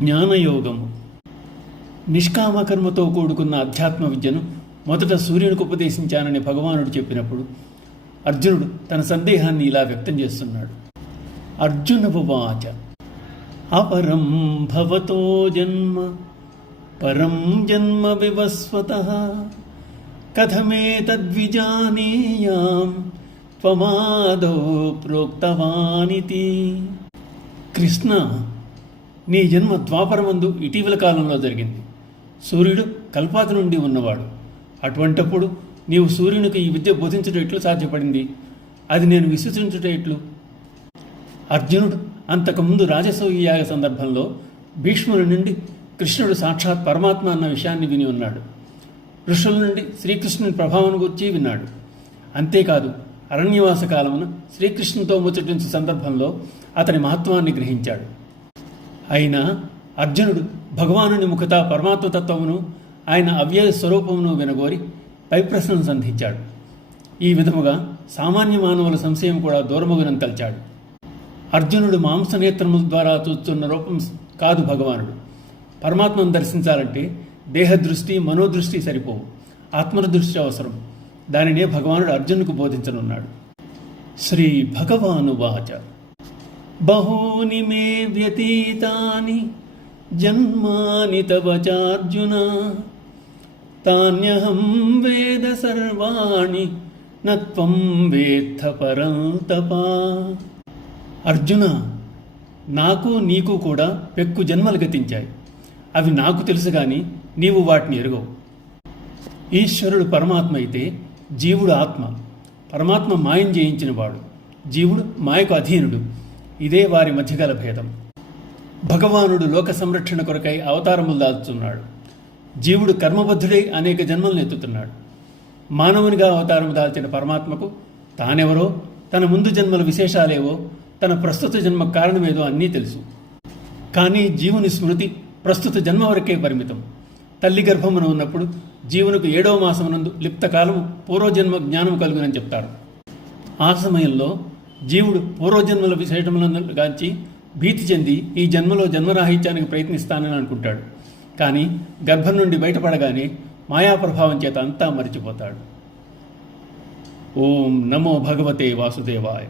జ్ఞానయోగము. నిష్కామకర్మతో కూడుకున్న అధ్యాత్మ విద్యను మొదట సూర్యునికి ఉపదేశించానని భగవానుడు చెప్పినప్పుడు అర్జునుడు తన సందేహాన్ని ఇలా వ్యక్తం చేస్తున్నాడు. అర్జునపువాచ అపరం భవతో జన్మ పరం జన్మ వివస్వతః కథమేతద్విజానీయాం త్వమాదౌ ప్రోక్తవానితి. కృష్ణ, నీ జన్మ ద్వాపరమందు ఇటీవల కాలంలో జరిగింది. సూర్యుడు కల్పాత నుండి ఉన్నవాడు. అటువంటప్పుడు నీవు సూర్యునికి ఈ విద్య బోధించుట ఎట్లు సాధ్యపడింది? అది నేను విశ్వసించుట ఎట్లు? అర్జునుడు అంతకుముందు రాజసూయ యాగ సందర్భంలో భీష్ముని నుండి కృష్ణుడు సాక్షాత్ పరమాత్మ అన్న విషయాన్ని విని ఉన్నాడు. ఋషుల నుండి శ్రీకృష్ణుని ప్రభావం గురించి విన్నాడు. అంతేకాదు, అరణ్యవాస కాలమున శ్రీకృష్ణునితో ముచ్చటించే సందర్భంలో అతని మహత్వాన్ని గ్రహించాడు. అయినా అర్జునుడు భగవానుని ముఖత పరమాత్మతత్వమును, ఆయన అవ్యయ స్వరూపమును వినగోరి పై ప్రశ్నను సంధించాడు. ఈ విధముగా సామాన్య మానవుల సంశయం కూడా దూరమగునని తలచాడు. అర్జునుడు మాంసనేత్రముల ద్వారా చూస్తున్న రూపం కాదు భగవానుడు. పరమాత్మను దర్శించాలంటే దేహదృష్టి, మనోదృష్టి సరిపోవు, ఆత్మదృష్టి అవసరం. దానినే భగవానుడు అర్జునుకు బోధించనున్నాడు. శ్రీ భగవానువాచ బహూని మే వ్యతీతాని జన్మాని తవ చార్జున తాన్యహం వేద సర్వాణి నత్వం వేత్త పరంతప. అర్జున, నాకు నీకు కూడా పెక్కు జన్మలు గతించాయి. అవి నాకు తెలుసు కానీ నీవు వాటిని ఎరుగవు. ఈశ్వరుడు పరమాత్మ అయితే జీవుడు ఆత్మ. పరమాత్మ మాయం జయించినవాడు, జీవుడు మాయకు అధీనుడు. ఇదే వారి మధ్య గల భేదం. భగవానుడు లోక సంరక్షణ కొరకై అవతారములు దాల్చుతున్నాడు. జీవుడు కర్మబద్ధుడై అనేక జన్మలను ఎత్తుతున్నాడు. మానవునిగా అవతారము దాల్చిన పరమాత్మకు తానెవరో, తన ముందు జన్మల విశేషాలేవో, తన ప్రస్తుత జన్మ కారణమేదో అన్నీ తెలుసు. కానీ జీవుని స్మృతి ప్రస్తుత జన్మ వరకే పరిమితం. తల్లి గర్భమున ఉన్నప్పుడు జీవునికి 7వ మాసమునందు లిప్తకాలము పూర్వజన్మ జ్ఞానం కలుగునని చెప్తారు. ఆ సమయంలో జీవుడు పూర్వజన్మల విశేషములను గాంచి భీతి చెంది ఈ జన్మలో జన్మరాహిత్యానికి ప్రయత్నిస్తానని అనుకుంటాడు. కానీ గర్భం నుండి బయటపడగానే మాయాప్రభావం చేత అంతా మరిచిపోతాడు. ఓం నమో భగవతే వాసుదేవాయ.